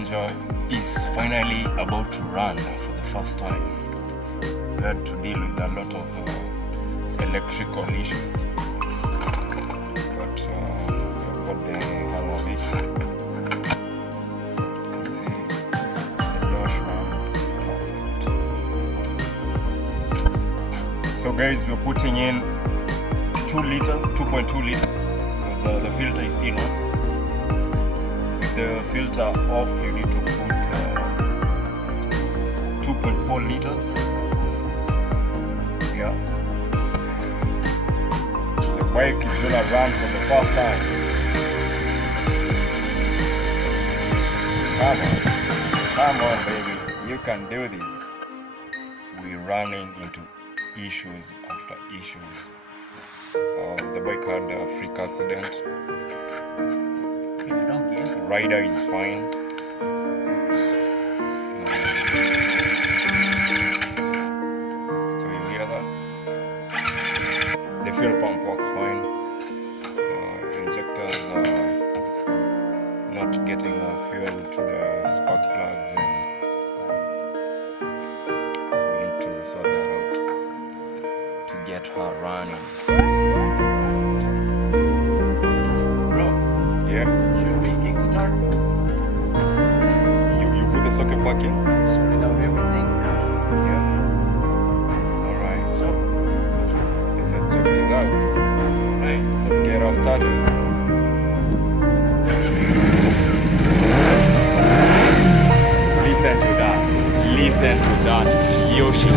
passenger is finally about to run for the first time. We had to deal with a lot of electrical issues, but we got the hang of it. You can see the dash runs perfect. So guys, we're putting in 2 liters, 2.2 liters, because the filter is still on. With the filter off, you need to put 2.4 liters. Yeah. The bike is gonna run for the first time. Come on, baby, you can do this. We're running into issues after issues. The bike had a freak accident. The rider is fine. So you hear that? The fuel pump works fine. Injectors are not getting fuel to the spark plugs, and we need to sort that out to get her running. Socket back in. Sorted out everything. Yeah. Alright. So let's check this out. right. Let's get our started. Listen to that. Listen to that. Yoshi.